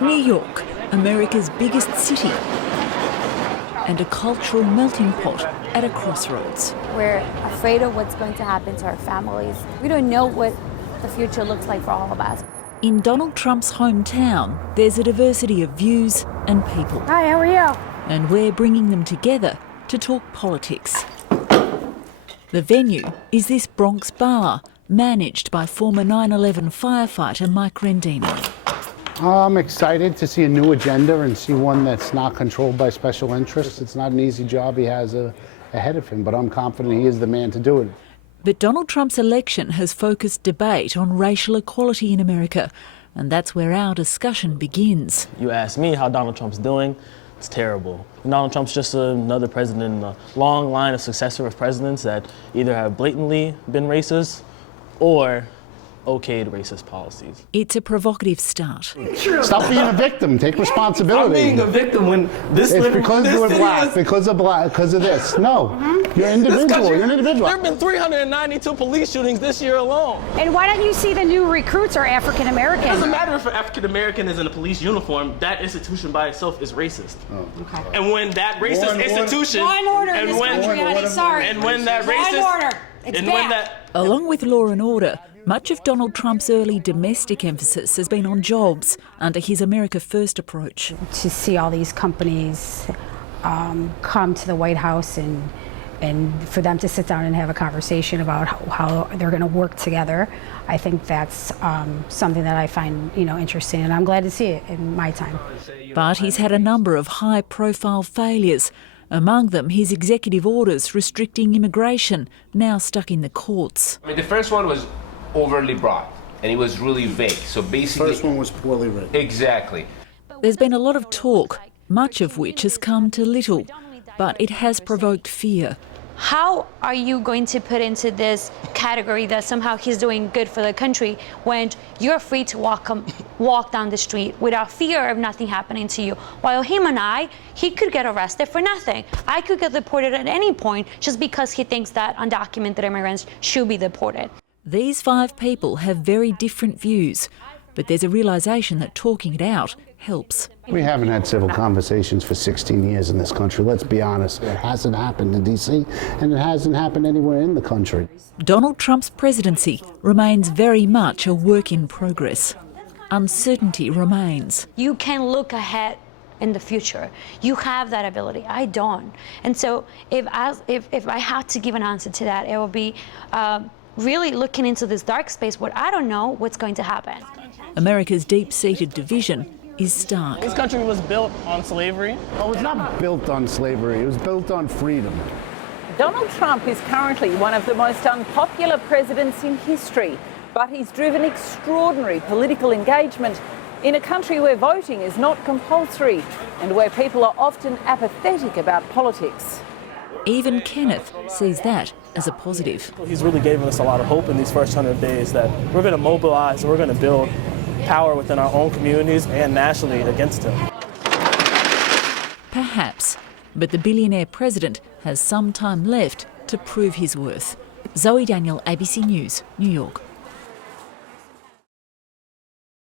New York, America's biggest city, and a cultural melting pot at a crossroads. We're afraid of what's going to happen to our families. We don't know what the future looks like for all of us. In Donald Trump's hometown, there's a diversity of views and people. Hi, how are you? And we're bringing them together to talk politics. The venue is this Bronx bar, managed by former 9/11 firefighter Mike Rendino. I'm excited to see a new agenda and see one that's not controlled by special interests. It's not an easy job he has ahead of him, but I'm confident he is the man to do it. But Donald Trump's election has focused debate on racial equality in America, and that's where our discussion begins. You ask me how Donald Trump's doing, it's terrible. Donald Trump's just another president in a long line of successor of presidents that either have blatantly been racist or okayed racist policies. It's a provocative start. Stop being a victim. Take responsibility. I'm being a victim when this. It's because you were black. Because of this. No, you're an individual. You're an individual. There have been 392 police shootings this year alone. And why don't you see the new recruits are African American? It doesn't matter if an African American is in a police uniform. That institution by itself is racist. Oh. Okay. And when that racist institution, Law and order in this country, honey. Sorry. and when that Law racist, and order. It's and bad. when that. Along with law and order, much of Donald Trump's early domestic emphasis has been on jobs under his America First approach. To see all these companies come to the White House and for them to sit down and have a conversation about how they're going to work together, I think that's something that I find interesting, and I'm glad to see it in my time. But he's had a number of high-profile failures, among them his executive orders restricting immigration, now stuck in the courts. I mean, the first one was overly broad, and it was really vague. So basically, First one was poorly written. Exactly. There's been a lot of talk, much of which has come to little, but it has provoked fear. How are you going to put into this category that somehow he's doing good for the country when you're free to walk down the street without fear of nothing happening to you? While him and he could get arrested for nothing. I could get deported at any point just because he thinks that undocumented immigrants should be deported. These 5 people have very different views, but there's a realisation that talking it out helps. We haven't had civil conversations for 16 years in this country. Let's be honest. It hasn't happened in D.C., and it hasn't happened anywhere in the country. Donald Trump's presidency remains very much a work in progress. Uncertainty remains. You can look ahead in the future. You have that ability. I don't. And so if I had to give an answer to that, it would be really looking into this dark space where I don't know what's going to happen. America's deep-seated division is stark. This country was built on slavery. Oh, it's not built on slavery. It was built on freedom. Donald Trump is currently one of the most unpopular presidents in history, but he's driven extraordinary political engagement in a country where voting is not compulsory and where people are often apathetic about politics. Even Kenneth sees that as a positive. He's really given us a lot of hope in these first 100 days that we're going to mobilize and we're going to build power within our own communities and nationally against him. Perhaps, but the billionaire president has some time left to prove his worth. Zoe Daniel, ABC News, New York.